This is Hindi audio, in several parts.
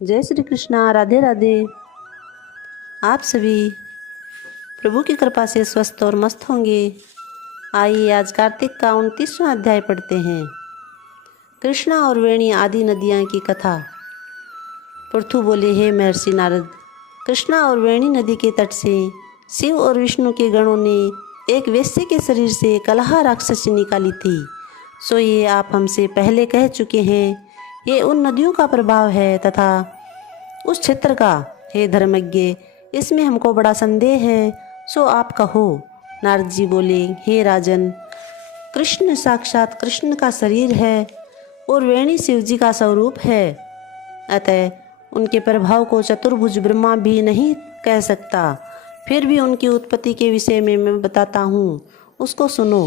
जय श्री कृष्णा। राधे राधे। आप सभी प्रभु की कृपा से स्वस्थ और मस्त होंगे। आइए आज कार्तिक का 29वां अध्याय पढ़ते हैं। कृष्णा और वेणी आदि नदियाँ की कथा। पृथु बोले, हे महर्षि नारद, कृष्णा और वेणी नदी के तट से शिव और विष्णु के गणों ने एक वेश्य के शरीर से कलहा राक्षसी निकाली थी। सो ये आप हमसे पहले कह चुके हैं। ये उन नदियों का प्रभाव है तथा उस क्षेत्र का। हे धर्मज्ञ, इसमें हमको बड़ा संदेह है, सो आप कहो। नारद जी बोले, हे राजन, कृष्ण साक्षात कृष्ण का शरीर है और वेणी शिव जी का स्वरूप है। अतः उनके प्रभाव को चतुर्भुज ब्रह्मा भी नहीं कह सकता। फिर भी उनकी उत्पत्ति के विषय में मैं बताता हूँ, उसको सुनो।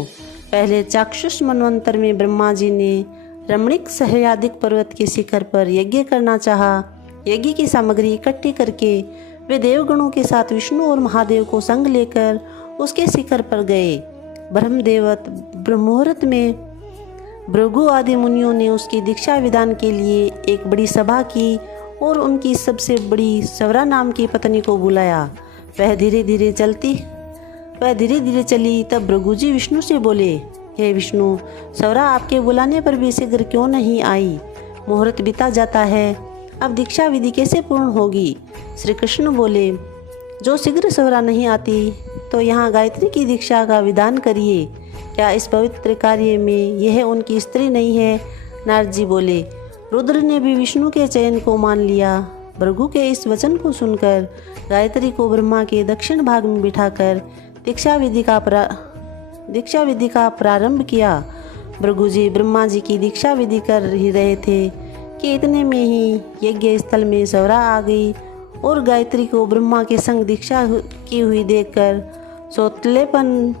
पहले चाक्षुष मनवंतर में ब्रह्मा जी ने रमणीक सहयादिक पर्वत के शिखर पर यज्ञ करना चाहा। यज्ञ की सामग्री इकट्ठी करके वे देवगणों के साथ विष्णु और महादेव को संग लेकर उसके शिखर पर गए। ब्रह्मदेवत ब्रह्ममुहूर्त में भृगु आदि मुनियों ने उसकी दीक्षा विधान के लिए एक बड़ी सभा की और उनकी सबसे बड़ी सवरा नाम की पत्नी को बुलाया। वह धीरे धीरे चली। तब भृगु जी विष्णु से बोले, हे विष्णु, सवरा आपके बुलाने पर भी शीघ्र क्यों नहीं आई? मुहूर्त बीता जाता है, अब दीक्षा विधि कैसे पूर्ण होगी? श्री कृष्ण बोले, जो शीघ्र सवरा नहीं आती तो यहाँ गायत्री की दीक्षा का विधान करिए। क्या इस पवित्र कार्य में यह उनकी स्त्री नहीं है? नारद जी बोले, रुद्र ने भी विष्णु के चयन को मान लिया। भृगु के इस वचन को सुनकर गायत्री को ब्रह्मा के दक्षिण भाग में बिठाकर दीक्षा विधि का प्रारंभ किया। भृगु जी ब्रह्मा जी की दीक्षा विधि कर ही रहे थे कि इतने में ही यज्ञ स्थल में सवरा आ गई और गायत्री को ब्रह्मा के संग दीक्षा की हुई देखकर सौतलेपन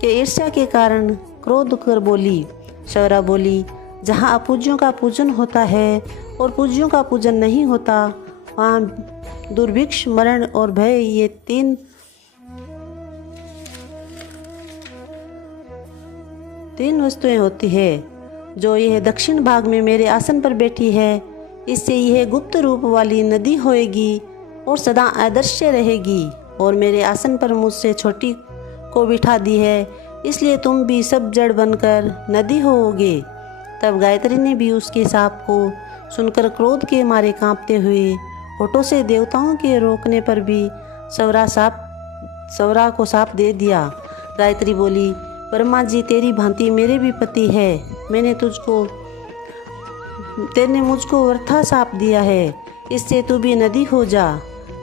के ईर्ष्या के कारण क्रोध कर बोली। सवरा बोली, जहाँ अपूज्यों का पूजन होता है और पूज्यों का पूजन नहीं होता, वहाँ दुर्भिक्ष, मरण और भय, ये तीन वस्तुएं होती है। जो यह दक्षिण भाग में मेरे आसन पर बैठी है, इससे यह गुप्त रूप वाली नदी होएगी और सदा अदृश्य रहेगी। और मेरे आसन पर मुझसे छोटी को बिठा दी है, इसलिए तुम भी सब जड़ बनकर नदी होओगे। तब गायत्री ने भी उसके साप को सुनकर क्रोध के मारे कांपते हुए होठों से देवताओं के रोकने पर भी सवरा को साप दे दिया। गायत्री बोली, ब्रह्मा जी, तेरी भांति मेरे भी पति है। तेने मुझको वृथा साप दिया है, इससे तू भी नदी हो जा।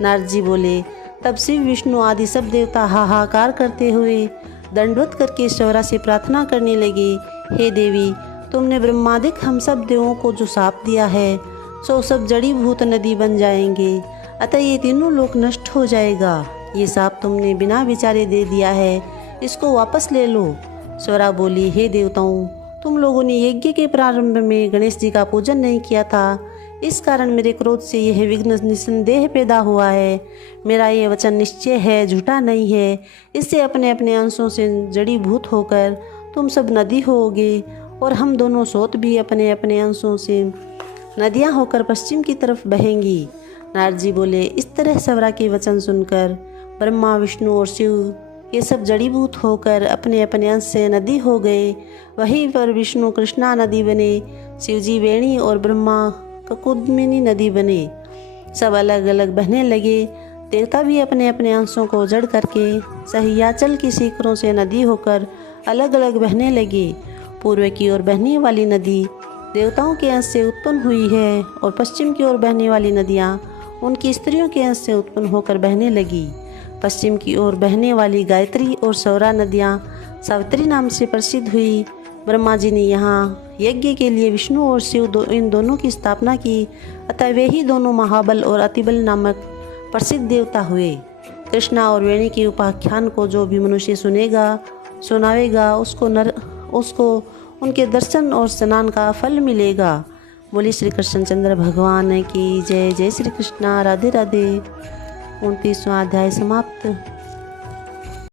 नारद जी बोले, तब शिव विष्णु आदि सब देवता हाहाकार करते हुए दंडवत करके सवरा से प्रार्थना करने लगे, हे देवी, तुमने ब्रह्मादिक हम सब देवों को जो साप दिया है, सो सब जड़ी भूत नदी बन जाएंगे। अतः ये तीनों लोक नष्ट हो जाएगा। ये साप तुमने बिना विचारे दे दिया है, इसको वापस ले लो। सवरा बोली, हे देवताओं, तुम लोगों ने यज्ञ के प्रारंभ में गणेश जी का पूजन नहीं किया था, इस कारण मेरे क्रोध से यह विघ्न निसंदेह पैदा हुआ है। मेरा ये वचन निश्चय है, झूठा नहीं है। इससे अपने अपने अंशों से जड़ी भूत होकर तुम सब नदी होोगे और हम दोनों सोत भी अपने अपने अंशों से नदियाँ होकर पश्चिम की तरफ बहेंगी। नारद जी बोले, इस तरह सवरा के वचन सुनकर ब्रह्मा, विष्णु और शिव ये सब जड़ीभूत होकर अपने अपने अंश से नदी हो गए। वहीं पर विष्णु कृष्णा नदी बने, शिवजी वेणी और ब्रह्मा ककुदमिनी नदी बने। सब अलग अलग बहने लगे। देवता भी अपने अपने अंशों को जड़ करके सहियाचल की शिखरों से नदी होकर अलग अलग बहने लगे। पूर्व की ओर बहने वाली नदी देवताओं के अंश से उत्पन्न हुई है और पश्चिम की ओर बहने वाली नदियाँ उनकी स्त्रियों के अंश से उत्पन्न होकर बहने लगी। पश्चिम की ओर बहने वाली गायत्री और सवरा नदियाँ सावित्री नाम से प्रसिद्ध हुई। ब्रह्मा जी ने यहाँ यज्ञ के लिए विष्णु और शिव इन दोनों की स्थापना की। अतः वे ही दोनों महाबल और अतिबल नामक प्रसिद्ध देवता हुए। कृष्णा और वेणी के उपाख्यान को जो भी मनुष्य सुनावेगा उसको उनके दर्शन और स्नान का फल मिलेगा। बोली श्री कृष्णचंद्र भगवान की जय। जय श्री कृष्णा। राधे राधे। 29वां अध्याय समाप्त।